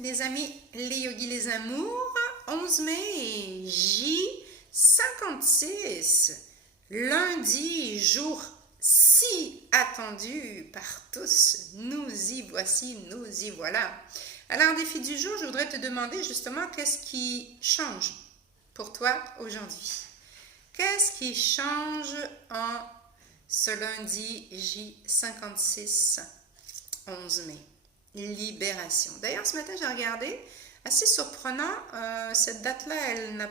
les amis, les yogis, les amours, 11 mai, J56, lundi, jour si attendu par tous. Nous y voici, nous y voilà. Alors, défi du jour, je voudrais te demander justement qu'est-ce qui change pour toi aujourd'hui. Qu'est-ce qui change en ce lundi J56, 11 mai? Libération. D'ailleurs, ce matin, j'ai regardé, assez surprenant, cette date-là, elle n'a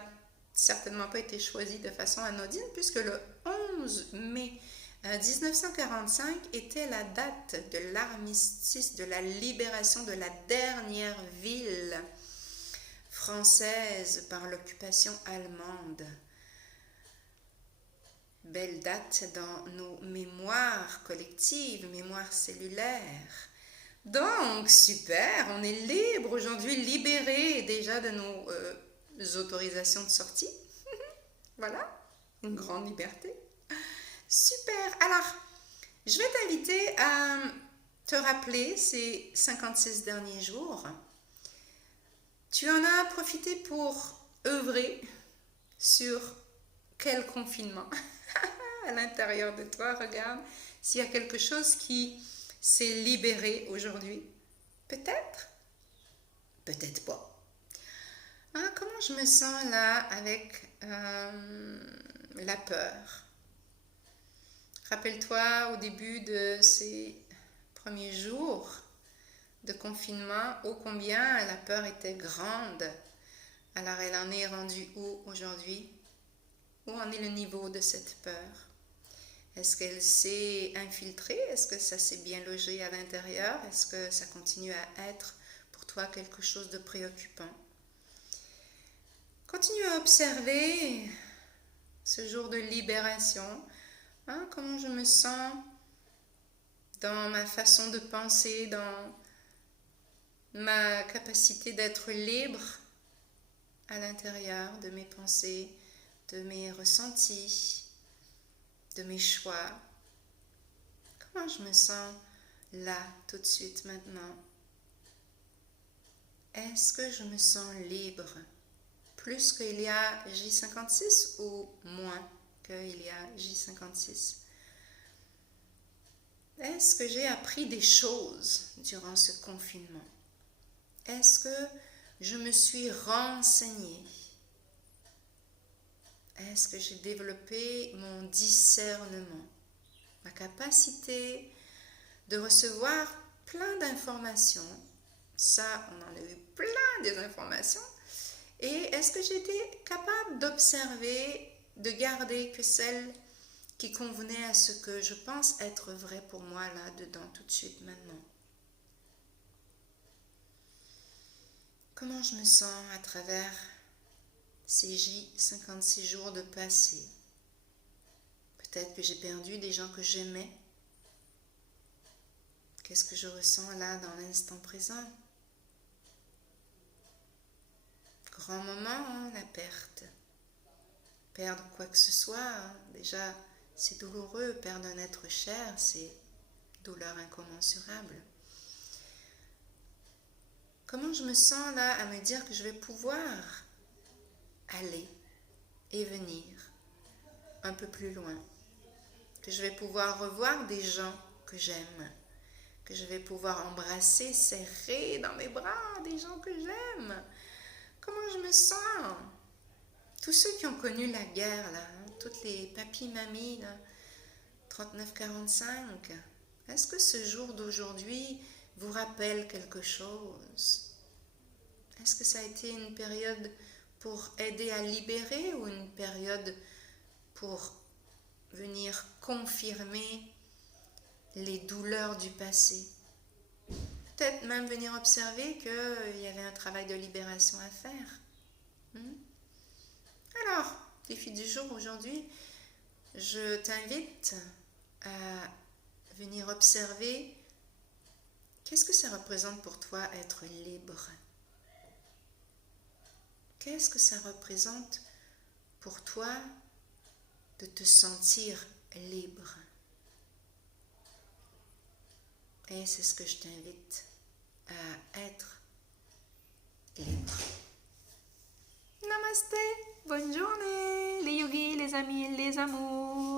certainement pas été choisie de façon anodine, puisque le 11 mai 1945 était la date de l'armistice, de la libération de la dernière ville française par l'occupation allemande. Belle date dans nos mémoires collectives, mémoires cellulaires. Donc, super, on est libre aujourd'hui, libéré déjà de nos autorisations de sortie. Voilà, une grande liberté. Super, alors, je vais t'inviter à te rappeler ces 56 derniers jours. Tu en as profité pour œuvrer sur quel confinement à l'intérieur de toi, regarde s'il y a quelque chose qui s'est libéré aujourd'hui. Peut-être, peut-être pas. Hein, comment je me sens là avec la peur? Rappelle-toi au début de ces premiers jours de confinement, ô combien la peur était grande. Alors elle en est rendue où aujourd'hui? Où en est le niveau de cette peur? Est-ce qu'elle s'est infiltrée? Est-ce que ça s'est bien logé à l'intérieur? Est-ce que ça continue à être pour toi quelque chose de préoccupant? Continue à observer ce jour de libération. Hein, comment je me sens dans ma façon de penser, dans ma capacité d'être libre à l'intérieur de mes pensées, de mes ressentis, de mes choix. Comment je me sens là, tout de suite, maintenant? Est-ce que je me sens libre? Plus qu'il y a J56 ou moins qu'il y a J56? Est-ce que j'ai appris des choses durant ce confinement? Est-ce que je me suis renseignée? Est-ce que j'ai développé mon discernement? Ma capacité de recevoir plein d'informations. Ça, on en a eu plein des informations. Et est-ce que j'ai été capable d'observer, de garder que celles qui convenaient à ce que je pense être vrai pour moi là-dedans, tout de suite, maintenant? Comment je me sens à travers ces J56 jours de passé? Peut-être que j'ai perdu des gens que j'aimais. Qu'est-ce que je ressens là dans l'instant présent? Grand moment, hein, la perte. Perdre quoi que ce soit, hein, déjà c'est douloureux. Perdre un être cher, c'est douleur incommensurable. Comment je me sens là à me dire que je vais pouvoir aller et venir un peu plus loin, que je vais pouvoir revoir des gens que j'aime, que je vais pouvoir embrasser, serrer dans mes bras des gens que j'aime. Comment je me sens? Tous ceux qui ont connu la guerre, là, hein, toutes les papis-mamies, 39-45, est-ce que ce jour d'aujourd'hui vous rappelle quelque chose? Est-ce que ça a été une période pour aider à libérer ou une période pour venir confirmer les douleurs du passé? Peut-être même venir observer qu'il y avait un travail de libération à faire. Alors, défi du jour aujourd'hui, je t'invite à venir observer qu'est-ce que ça représente pour toi être libre. Qu'est-ce que ça représente pour toi de te sentir libre? Et c'est ce que je t'invite à être Namasté. Bonne journée, les yogis, les amis, les amours.